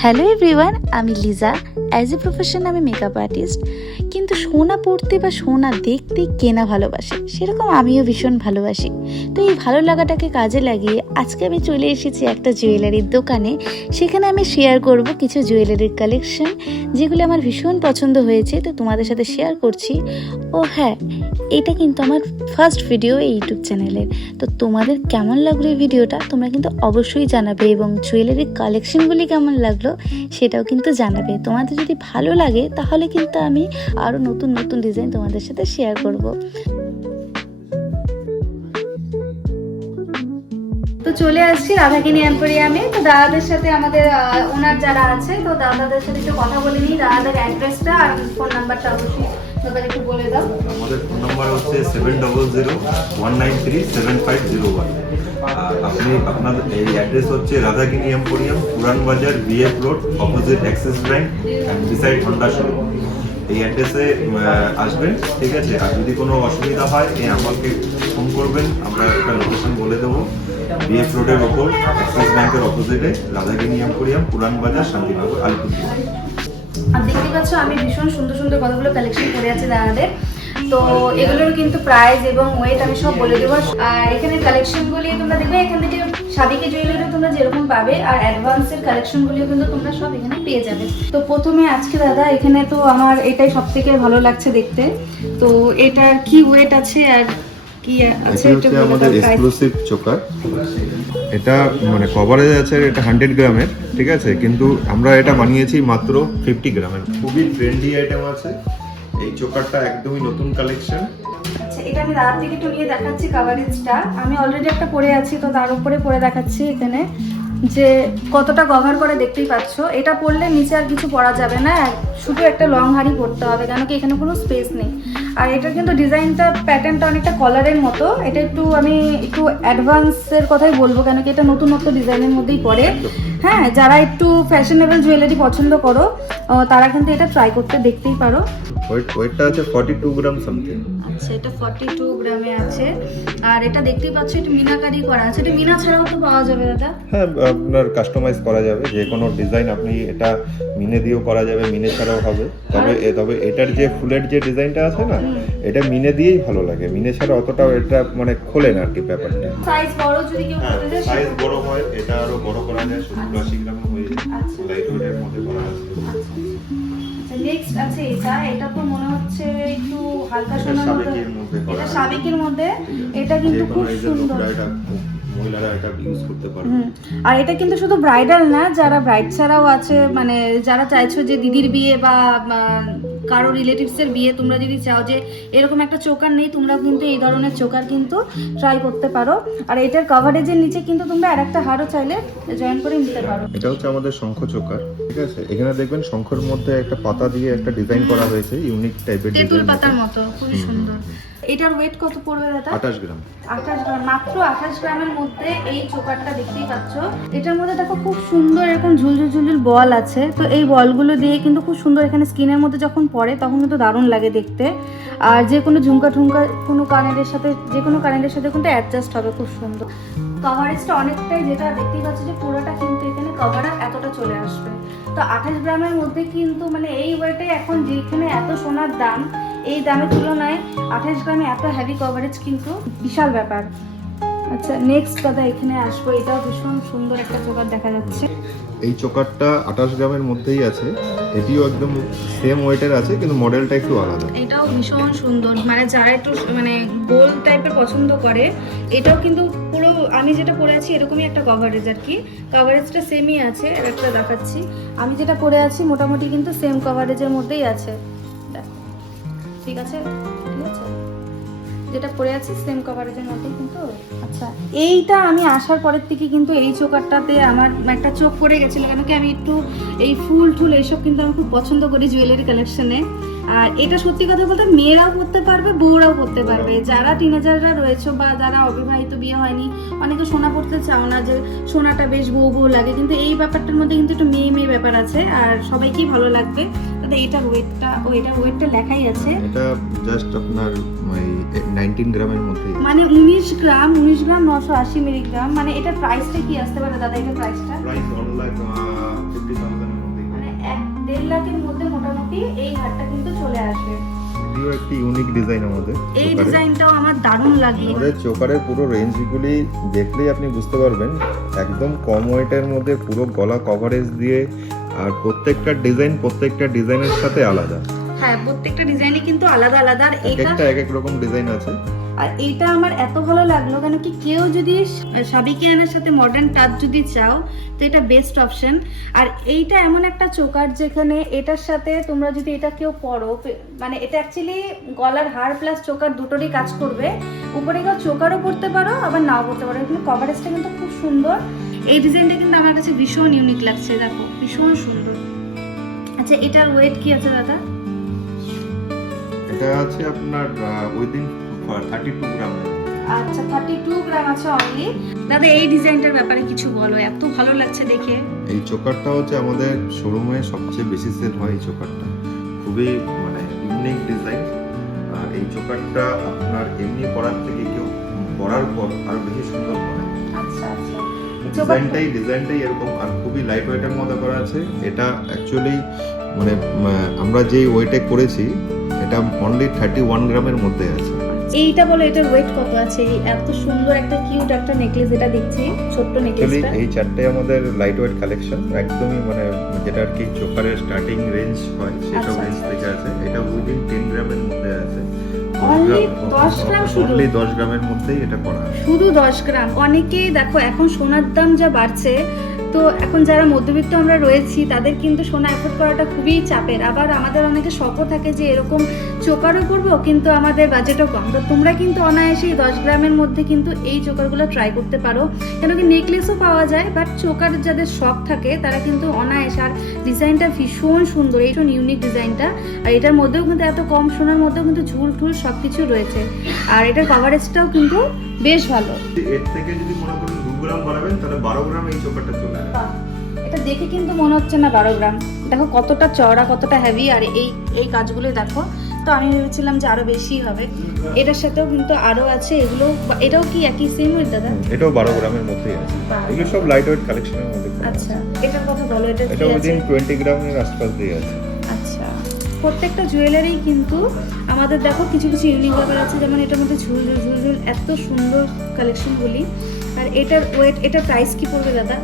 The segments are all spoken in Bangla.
হ্যালো এভরিওয়ান, আমি লিজা। অ্যাজ এ প্রফেশন আমি মেকআপ আর্টিস্ট, কিন্তু সোনা পরতে বা সোনা দেখতে কেনা ভালোবাসে, সেরকম আমিও ভীষণ ভালোবাসি। তো এই ভালো লাগাটাকে কাজে লাগিয়ে আজকে আমি চলে এসেছি একটা জুয়েলারির দোকানে। সেখানে আমি শেয়ার করব কিছু জুয়েলারির কালেকশন, যেগুলো আমার ভীষণ পছন্দ হয়েছে, তো তোমাদের সাথে শেয়ার করছি। ও হ্যাঁ, এটা কিন্তু আমার ফার্স্ট ভিডিও এই ইউটিউব চ্যানেলের। তো তোমাদের কেমন লাগলো এই ভিডিওটা তোমরা কিন্তু অবশ্যই জানাবে, এবং জুয়েলারির কালেকশনগুলি কেমন লাগলো সেটাও কিন্তু জানাবে। তোমাদের যদি ভালো লাগে তাহলে কিন্তু আমি আরও নতুন নতুন ডিজাইন তোমাদের সাথে শেয়ার করব। তো চলে আসছি রাধাকিনী এম্পোরিয়ামে। তো দাদাদের সাথে আমাদের ওনার যারা আছে, তো দাদাদের সাথে একটু কথা বলে নিই। দাদাদের অ্যাড্রেসটা আর ফোন নাম্বারটা অবশ্যই দাদা একটু বলে দাও। আমাদের ফোন নাম্বার হচ্ছে 7001937501। আপনি আপনাদের এই অ্যাড্রেস হচ্ছে রাধাকিনী এম্পোরিয়াম, পুরান বাজার, BF road, opposite Axis bank and beside Honda showroom. এই অ্যাড্রেসে আসবেন, ঠিক আছে? আর যদি কোনো অসুবিধা হয় আমাকে ফোন করবেন, আমরা একটা লোকেশন বলে দেবো। বিএফ রোডের ওপর অ্যাক্সিস ব্যাংকের অপোজিটে রাধাকিনী এম্পোরিয়াম, পুরান বাজার, শান্তিনগর, আলিপুরদুয়ার। আর দেখতে পাচ্ছ আমি ভীষণ সুন্দর সুন্দর কতগুলো কালেকশন করে আছি দাদাদের। তো এগুলোর কিন্তু প্রাইস এবং ওয়েট আমি সব বলে দেবো। আর এখানে কালেকশনগুলি তোমরা দেখবে, এখান থেকে সাবিকে জুয়েলারি তোমরা যেরকম পাবে, আর অ্যাডভান্সের কালেকশনগুলিও কিন্তু তোমরা সব এখানে পেয়ে যাবে। তো প্রথমে আজকে দাদা এখানে তো আমার এটাই সব থেকে ভালো লাগছে দেখতে। তো এটার কি ওয়েট আছে আর কি আছে? এটা হচ্ছে আমাদের এক্সক্লুসিভ চোকার। এটা মানে কভারেজ আছে, এটা 100 গ্রামের, ঠিক আছে? কিন্তু আমরা এটা বানিয়েছি মাত্র 50 গ্রামের। খুবই ট্রেন্ডি আইটেম আছে। এই চোকারটা একদমই নতুন কালেকশন। আচ্ছা, এটা আমি রাত থেকে একটু নিয়ে দেখাচ্ছি। কাভারেজটা আমি অলরেডি একটা পরে আছি, তো তার উপরে পরে দেখাচ্ছি এখানে যে কতটা কভার করে, দেখতেই পাচ্ছ। এটা পরলে নিচে আর কিছু পরা যাবে না, শুধু একটা লং হাড়ি পরতে হবে, কেন কি এখানে কোনো স্পেস নেই। আর এটার কিন্তু ডিজাইনটা, প্যাটার্নটা অনেকটা কলারের মতো। এটা আমি একটু অ্যাডভান্সের কথাই বলবো, কেন কি এটা নতুনত্ব ডিজাইনের মধ্যেই পড়ে। হ্যাঁ, যারা একটু ফ্যাশনেবল জুয়েলারি পছন্দ করো তারা কিন্তু এটা ট্রাই করতে দেখতেই পারো। ওয়েটটা আছে 42 গ্রাম সামথিং। আচ্ছা, এটা 42 গ্রামে আছে। আর এটা দেখতেই পাচ্ছ এটা মিনাকারি করা আছে। এটা মিনা ছাড়াও তো পাওয়া যাবে দাদা? হ্যাঁ, আপনার কাস্টমাইজ করা যাবে, যে কোনো ডিজাইন আপনি এটা মিনে দিয়েও করা যাবে, মিনে ছাড়াও হবে। তবে এটার যে ফুলের যে ডিজাইনটা আছে না, এটা মিনে দিয়েই ভালো লাগে, মিনে ছাড়া অতটাও এটা মানে খোলে না আর কি ব্যাপারটা। সাইজ বড় যদি কেউ করতে চায়, সাইজ বড় হয়, এটা আরো বড় করা যায়, 70-80 গ্রাম হয়ে যায়। আচ্ছা, লাইট ওয়েটের মধ্যে করা আছে। আচ্ছা, নেক্সট আছে এটা তো মনে হচ্ছে একটু হালকা সোনার মতো। সাবেকের মধ্যে করা এটা আছে। সাবেকের মধ্যে, এটা কিন্তু খুব সুন্দর। মহিলারা এটা ইউজ করতে পারে। আর এটা কিন্তু শুধু ব্রাইডাল না, যারা ব্রাইড ছাড়াও আছে, মানে যারা চাইছো যে দিদির বিয়ে বা কারো রিলেটিভসের বিয়ে, তোমরা যদি চাও যে এরকম একটা চোকার নেই, তোমরা কিন্তু এই ধরনের চোকার কিন্তু ট্রাই করতে পারো। আর এটার কভারেজের নিচে কিন্তু তোমরা আরেকটা হারও চাইলে জয়েন করে নিতে পারো। এটা হচ্ছে আমাদের শঙ্খ চোকার, ঠিক আছে? এখানে দেখবেন শঙ্খের মধ্যে একটা পাতা দিয়ে একটা ডিজাইন করা হয়েছে, ইউনিক টাইপের ডিজাইন, তেঁতুল পাতার মতো, খুবই সুন্দর। এটার ওয়েট কত পড়বে দাদা? 28 গ্রাম। 28 গ্রাম, মাত্র 28 গ্রামের মধ্যে এই চোকারটা দেখতেই পাচ্ছ। এটার মধ্যে দেখো খুব সুন্দর এরকম ঝুলঝুল ঝুলঝুল বল আছে। তো এই বলগুলো দিয়ে কিন্তু খুব সুন্দর এখানে স্কিনের মধ্যে যখন পড়ে তখন কিন্তু দারুণ লাগে দেখতে। আর যে কোনো ঝুমকা ঠুমকা কোনো কানেরের সাথে, যে কোনো কানেরের সাথে কিন্তু অ্যাডজাস্ট হবে, খুব সুন্দর। কভারেজটা অনেকটাই, যেটা দেখতেই পাচ্ছ যে পুরোটা কিন্তু এখানে কভার এতটা চলে আসবে। তো 28 গ্রামের মধ্যে কিন্তু মানে এই ওয়েটে এখন যেখানে এত সোনার দাম, এই দামের তুলনায় 28 গ্রামে এত হেভি কভারেজ কিন্তু বিশাল ব্যাপার। আচ্ছা, নেক্সট কথা এখানে আসবো। এটাও ভীষণ সুন্দর একটা চোকার দেখা যাচ্ছে। এই চোকারটা 28 গ্রামের মধ্যেই আছে, এটিও একদম সেম ওয়েটের আছে, কিন্তু মডেলটা একটু আলাদা। এটাও ভীষণ সুন্দর, মানে যারা একটু মানে গোল টাইপের পছন্দ করে, এটাও কিন্তু পুরো আমি যেটা পরে আছি এরকমই একটা কভারেজ আর কি। কভারেজটা সেমই আছে, একটা দেখাচ্ছি। আমি যেটা পরে আছি মোটামুটি কিন্তু সেম কভারেজের মধ্যেই আছে, ঠিক আছে? ঠিক আছে, যেটা পরে আছি সেম কভারেজের মধ্যেই কিন্তু। আচ্ছা, এইটা আমি আসার পরের থেকে কিন্তু এই চোকারটাতে আমার একটা চোখ পড়ে গেছিলো, কেন কি আমি একটু এই ফুল টুল এইসব কিন্তু আমি খুব পছন্দ করি জুয়েলারি কালেকশনে। আর এটা সত্যি কথা বলতে মেয়েরাও পরতে পারবে, বউরাও পরতে পারবে। যারা টিনেজাররা রয়েছে বা যারা অবিবাহিত, বিয়ে হয়নি, অনেকে সোনা পরতে চাও না, যে সোনাটা বেশ বউ বউ লাগে, কিন্তু এই ব্যাপারটার মধ্যে কিন্তু একটু মেয়ে মেয়ে ব্যাপার আছে, আর সবাইকেই ভালো লাগবে। এটার ওয়েটটা লেখাই আছে। এটা জাস্ট আপনার 19 গ্রামের মধ্যে, মানে 19 গ্রাম 980 মিলিগ্রাম। মানে এটার প্রাইসটা কি আসতে পারে দাদা? এটা প্রাইসটা প্রাইস 1,50,000 20,000 এর মধ্যেই মানে 1.5 লাখের মধ্যে মোটামুটি এই হারটা কিন্তু চলে আসবে। এটিও একটি ইউনিক ডিজাইন আমাদের এই চোকারে। ডিজাইনটাও আমার দারুণ লাগলো। আমাদের চোকারের পুরো রেঞ্জগুলি দেখলেই আপনি বুঝতে পারবেন একদম কম ওয়েটের মধ্যে পুরো গলা কভারেজ দিয়ে, আর প্রত্যেকটা ডিজাইনের সাথে আলাদা। হ্যাঁ, প্রত্যেকটা ডিজাইনই কিন্তু আলাদা আলাদা। আর এক একটা এক এক রকম ডিজাইন আছে। আর এইটা আমার এত ভালো লাগলো কেন কি কেউ যদি সাবিকিয়ানের সাথে মডার্ন টাচ যদি চাও তো এটা বেস্ট অপশন। আর এইটা এমন একটা চোকার যেখানে এটার সাথে তোমরা যদি এটা কেউ পরো, মানে এটা অ্যাকচুয়ালি গলার হার প্লাস চোকার দুটোরই কাজ করবে। উপরে কেউ চোকারও পরতে পারো আবার নাও পরতে পারো, কিন্তু কভারেজটা কিন্তু খুব সুন্দর। এই ডিজাইনটা কিন্তু আমার কাছে ভীষণ ইউনিক লাগছে, দেখো ভীষণ সুন্দর। আচ্ছা, এটার ওয়েট কি আছে দাদা? এটা আছে আপনার উইদিন 32 গ্রাম। আচ্ছা, 32 গ্রাম আছে অনলি। দাদা এই ডিজাইনটার ব্যাপারে কিছু বলো, এত ভালো লাগছে দেখে। এই চোকারটা হচ্ছে আমাদের শোরুমে সবচেয়ে বেশি সেল হয়। এই চোকারটা খুবই মানে ইউনিক ডিজাইন। আর এই চোকারটা আপনার এমনি পরার থেকে কেউ পরার পর আরো বেশি সুন্দর করে। আচ্ছা আচ্ছা, ডিজাইনটাই এরকম, আর খুবই লাইট ওয়েটের মধ্যে করা আছে। এটা অ্যাকচুয়ালি মানে আমরা যেই ওয়েটে করেছি এটা অনলি 31 গ্রামের মধ্যে আছে। এইটা বলো, এটার ওয়েট কত আছে? এই এত সুন্দর একটা কিউট একটা নেকলেস, এটা দেখছি ছোট্ট নেকলেসটা। এই চারটে আমাদের লাইট ওয়েট কালেকশন, একদমই মানে যেটা আর কি চোকারের স্টার্টিং রেঞ্জ হয় সেসব রেঞ্জ থেকে আছে। এটা উইদিন 10 গ্রামের মধ্যে আছে। Only 10 গ্রাম শুধু? অনলি 10 গ্রামের মধ্যেই এটা করা আছে। শুধু 10 গ্রাম। অনেকেই দেখো এখন সোনার দাম যা বাড়ছে, তো এখন যারা মধ্যবিত্ত আমরা রয়েছি তাদের কিন্তু সোনা অ্যাফোর্ড করাটা খুবই চাপের। আবার আমাদের অনেকে শখও থাকে যে এরকম চোকারও করবো, কিন্তু আমাদের বাজেটও কম। তো তোমরা কিন্তু অনায়াসে 10 গ্রামের মধ্যে কিন্তু এই চোকারগুলো ট্রাই করতে পারো, কেন কি নেকলেসও পাওয়া যায়, বাট চোকার যাদের শখ থাকে তারা কিন্তু অনায়াসে। আর ডিজাইনটা ভীষণ সুন্দর, এই ইউনিক ডিজাইনটা। আর এটার মধ্যেও কিন্তু এত কম সোনার মধ্যেও কিন্তু ঝুল ঠুল সব কিছু রয়েছে। আর এটার কভারেজটাও কিন্তু বেশ ভালো। এর থেকে যদি মনে করুন 2 গ্রাম বাড়াবেন তাহলে 12 গ্রাম এই চোকারটা চলে আসবে। এটা দেখে কিন্তু মনে হচ্ছে না 12 গ্রাম। দেখো কতটা চওড়া, কতটা হেভি। আর এই কাজগুলো দেখো, তো আমি ভেবেছিলাম যে আরো বেশি হবে। এটার সাথেও কিন্তু আরো আছে এগুলো। এটাও কি একই সেম ওয়েট দাদা? এটাও 12 গ্রামের মধ্যেই আছে। এগুলো সব লাইট ওয়েট কালেকশনের মধ্যে। আচ্ছা, এটার কথা বলো, এটা কি এটা আছে? উইদিন 20 গ্রামের আশপাশ দিয়ে আছে। আচ্ছা, প্রত্যেকটা জুয়েলারি কিন্তু আমাদের দেখো কিছু কিছু ইউনিক ব্যাপার আছে, যেমন এটার মধ্যে ঝুল এত সুন্দর কালেকশনগুলি। আর এটার ওয়েট, এটার প্রাইস কি পড়বে দাদা?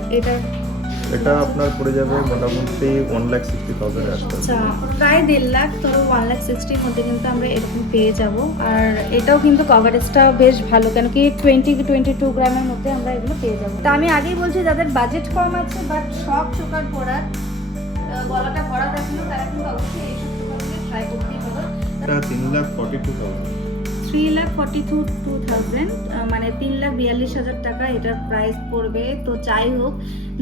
এটা আপনার পড়ে যাবে মোটামুটি 1,60,000 এর আশপাশ। আচ্ছা, প্রায় 1.5 লাখ, তো 1,60,000 মধ্যে কিন্তু আমরা এরকম পেয়ে যাব। আর এটাও কিন্তু কভারেজটা বেশ ভালো, কেন কি 22 গ্রামের মধ্যে আমরা এগুলো পেয়ে যাব। তা আমি আগেই বলছি যাদের বাজেট কম আছে বাট সব চোকার পরার গলাটা ভরা থাকলেও তারা কিন্তু অবশ্যই এইসব চোকারগুলো ট্রাই করতেই পারো। এটা 3,42,000। 3,42,000 মানে 3,42,000 টাকা এটার প্রাইস পড়বে। তো যাই হোক,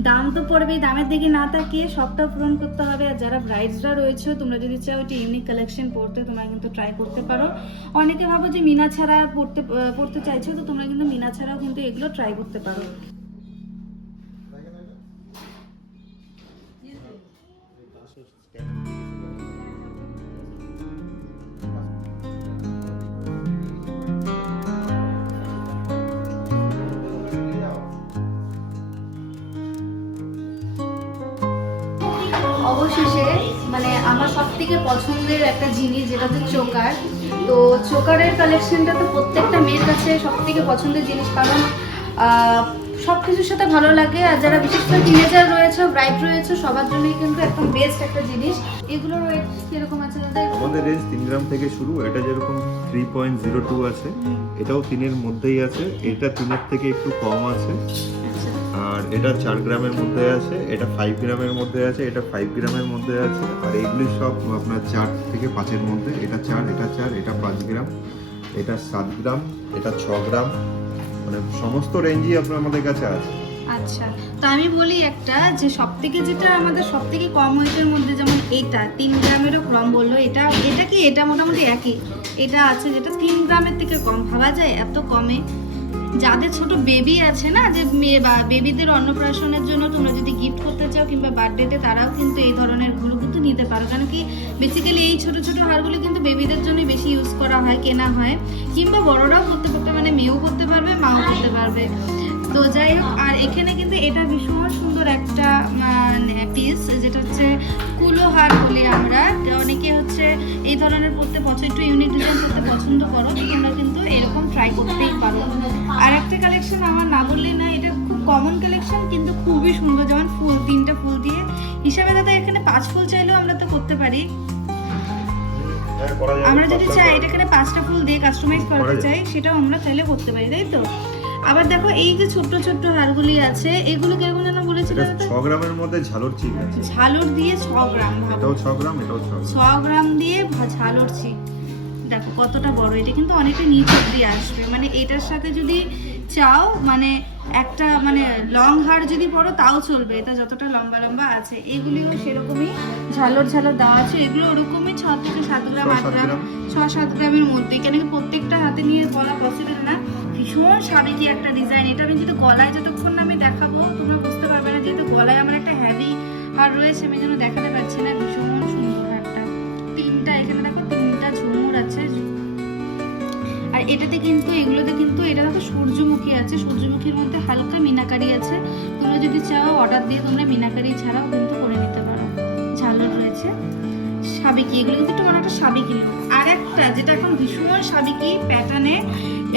দাম তো পড়বেই, দামের দিকে না তাকিয়ে সবটা পূরণ করতে হবে। আর যারা ব্রাইডসরা রয়েছে, তোমরা যদি চাও এটা ইউনিক কালেকশন পড়তে, তোমরা কিন্তু ট্রাই করতে পারো। অনেকে ভাবো যে মিনা ছাড়া পড়তে চাইছো, তো তোমরা কিন্তু মিনা ছাড়াও কিন্তু এগুলো ট্রাই করতে পারো। অবশেষে মানে আমার সব থেকে পছন্দের একটা জিনিস, যেটা হচ্ছে চোকার। তো চোকারের কালেকশনটা তো প্রত্যেকটা মেয়ের কাছে সব থেকে পছন্দের জিনিস, কারণ সব কিছুর সাথে ভালো লাগে। আর যারা বিশেষ করে টিনেজার রয়েছে, ব্রাইড রয়েছে, সবার জন্যই কিন্তু একদম বেস্ট একটা জিনিস। এগুলোর ওয়েট কিরকম আছে দাদা? আমাদের রেঞ্জ 3 গ্রাম থেকে শুরু। এটা যেরকম 3.02 আছে, এটাও 3 এর মধ্যেই আছে। এটা 3 এর থেকে একটু কম আছে। আর এটা 4 গ্রামের মধ্যে আছে, এটা 5 গ্রামের মধ্যে আছে, এটা 5 গ্রামের মধ্যে আছে। আর এইগুলি সব আপনার 4 থেকে 5 এর মধ্যে। এটা 4, এটা 4, এটা 5 গ্রাম, এটা 7 গ্রাম, এটা 6 গ্রাম, মানে সমস্ত রেঞ্জই আপনার আমাদের কাছে আছে। আচ্ছা, তো আমি বলি একটা, যে সবথেকে যেটা আমাদের সবথেকে কম ওয়েটের মধ্যে, যেমন এইটা 3 গ্রামেরও কম বললো, এটা মোটামুটি একই। এটা আছে যেটা 3 গ্রামের থেকে কম, ভাবা যায় এত কমে। যাদের ছোট বেবি আছে না, যে মেয়ে বা বেবিদের অন্নপ্রাশনের জন্য তোমরা যদি গিফট করতে চাও কিংবা বার্থডেতে, তারাও কিন্তু এই ধরনের গুলো কিন্তু নিতে পারো। কারণ কি বেসিক্যালি এই ছোট ছোট হারগুলো কিন্তু বেবিদের জন্য বেশি ইউজ করা হয়, কেনা হয়, কিংবা বড়রাও করতে পারবে, মানে মেয়েও করতে পারবে, মাও করতে পারবে। তো যাই হোক, আর এখানে কিন্তু এটা ভীষণ সুন্দর একটা পিস, ধরনের পড়তে একটু ইউনিক ডিজাইন পড়তে পছন্দ করো, তোমরা কিন্তু এরকম ট্রাই করতেই পারো। আর একটা কালেকশন আমার না বললেই না, এটা খুব কমন কালেকশন কিন্তু খুবই সুন্দর। যেমন ফুল, 3টা ফুল দিয়ে হিসাবে দাদা এখানে 5 ফুল চাইলেও আমরা তো করতে পারি। আমরা যদি চাই এটা এখানে 5টা ফুল দিয়ে কাস্টমাইজ করাতে চাই, সেটাও আমরা চাইলে করতে পারি, তাই তো? আবার দেখো এই যে ছোট্ট ছোট্ট হারগুলি আছে, এগুলো কেমন যেন বলেছিল দাদা? 6 গ্রামের মধ্যে ঝালর চিক আছে। ঝালর দিয়ে 6 গ্রাম, এটাও 6 গ্রাম, এটাও 6 গ্রাম। 6 গ্রাম দিয়ে ঝালর চিক, দেখো কতটা বড়। এটা কিন্তু অনেকটা নিচ অব্দি আসবে, মানে এটার সাথে যদি চাও মানে একটা মানে লং হার যদি পরো তাও চলবে, এটা যতটা লম্বা লম্বা আছে। এগুলিও সেরকমই ঝালর দেওয়া আছে, এগুলো ওরকমই 6 থেকে 7 গ্রাম 8 গ্রাম 6-7 গ্রামের মধ্যে। কেন কি প্রত্যেকটা হাতে নিয়ে বলা পসিবল না। ভীষণ সাবেকি একটা ডিজাইন। এটা আমি যেহেতু গলায় যতক্ষণ না আমি দেখাবো তোমরা বুঝতে পারবে না, যেহেতু গলায় আমার একটা হেভি হার রয়েছে, আমি যেন দেখাতে পারছি না। ভীষণ সুন্দর হারটা, 3টা এখানে দেখো 3টা ঝুমুর আছে। আর এটাতে কিন্তু এগুলোতে কিন্তু এটা দেখো সূর্যমুখী আছে, সূর্যমুখীর মধ্যে হালকা মিনাকারি আছে। তোমরা যদি চাও অর্ডার দিয়ে তোমরা মিনাকারি ছাড়াও কিন্তু করে নিতে পারো। ঝালর রয়েছে, সাবেকি, এগুলো কিন্তু একটু মানে একটা সাবেকি লুক। আর একটা যেটা এখন ভীষণ সাবেকি প্যাটার্নে,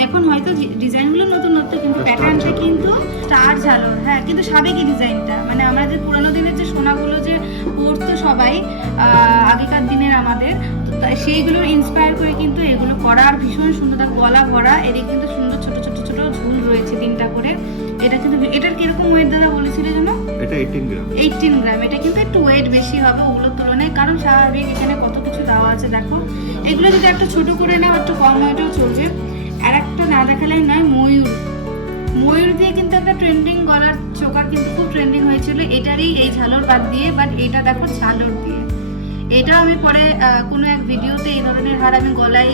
এখন হয়তো ডিজাইনগুলো নতুন কিন্তু প্যাটার্নটা কিন্তু স্টার ঝালর। হ্যাঁ, কিন্তু সাবেকি ডিজাইনটা, মানে আমরা যে পুরানো দিনের যে সোনাগুলো যে পরতো সবাই আগেকার দিনের আমাদের, তাই সেইগুলো ইন্সপায়ার করে কিন্তু এগুলো করা। আর ভীষণ সুন্দর, তার গলা ভরা, এদিকে কিন্তু সুন্দর ছোট ছোট ছোট ঝুল রয়েছে 3টা করে। এটা কিন্তু এটার কিরকম ওয়েট দাদা বলেছিল যেন? এটা 18 গ্রাম। 18 গ্রাম। এটা কিন্তু একটু ওয়েট বেশি হবে ওগুলোর তুলনায়, কারণ স্বাভাবিক এখানে কত কিছু দেওয়া আছে দেখো। এগুলো যদি একটা ছোট করে নাও একটু কম ওয়েটেও চলবে। আর একটা না দেখালেই নয়, ময়ূর দিয়ে কিন্তু একটা ট্রেন্ডিং গলার চোকার কিন্তু খুব ট্রেন্ডিং হয়েছিল, এটারই এই ঝালর বাদ দিয়ে। বাট এটা দেখো ঝালর দিয়ে। এটা আমি পরে কোনো এক ভিডিওতে এই ধরনের হার আমি গলায়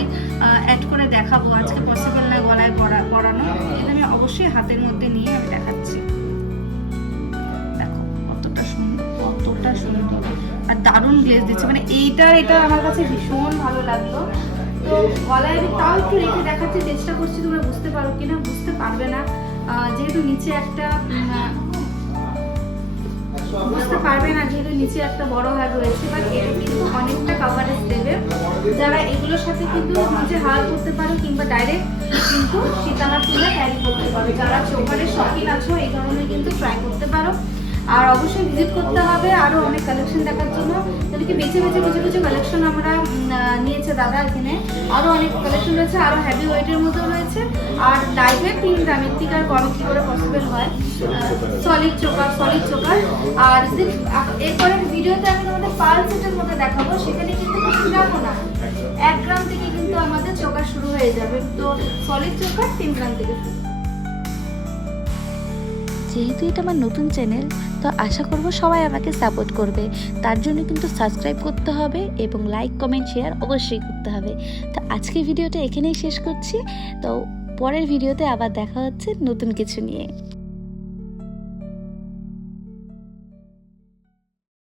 অ্যাড করে দেখাবো। আজকে পসিবল না গলায় পরানো, কিন্তু আমি অবশ্যই হাতের মধ্যে নিয়ে আমি দেখাচ্ছি। দেখো কতটা সুন্দর আর দারুণ গ্লেজ দিচ্ছে, মানে এটা আমার কাছে ভীষণ ভালো লাগলো। তো গলায় আমি তাও একটু রেখে দেখাচ্ছি, চেষ্টা করছি তোমরা বুঝতে পারো কিনা। বুঝতে পারবে না, যেহেতু নিচে একটা বড় হার রয়েছে। বাট এটা কিন্তু অনেকটা কাভারেজ দেবে। যারা এগুলোর সাথে কিন্তু নিচে হার করতে পারো, কিংবা ডাইরেক্ট কিন্তু সীতানা ফুলে ক্যারি করতে পারো। যারা চোকারের শখিন আছো এই ধরনের কিন্তু ট্রাই করতে পারো। আর অবশ্যই ভিজিট করতে হবে আরও অনেক কালেকশন দেখার জন্য। এদিকে বেছে কিছু কালেকশন আমরা নিয়েছে দাদা। এখানে আরও অনেক কালেকশন রয়েছে, আরও হেভি ওয়েটের মধ্যেও রয়েছে। আর লাইভে 3 গ্রামের থেকে আর কম কি করে পসিবল হয়, সলিড চোকার। আর এরপরের ভিডিওতে আমি তোমাদের পাল সেটের মধ্যে দেখাবো, সেখানে কিন্তু দেখো না 1 গ্রাম থেকে কিন্তু আমাদের চোকার শুরু হয়ে যাবে। তো সলিড চোকার 3 গ্রাম থেকে শুরু। যেহেতু এটা আমার নতুন চ্যানেল, তো আশা করব সবাই আমাকে সাপোর্ট করবে। তার জন্য কিন্তু সাবস্ক্রাইব করতে হবে এবং লাইক কমেন্ট শেয়ার অবশ্যই করতে হবে। তো আজকের ভিডিওটা এখানেই শেষ করছি। তো পরের ভিডিওতে আবার দেখা হচ্ছে নতুন কিছু নিয়ে।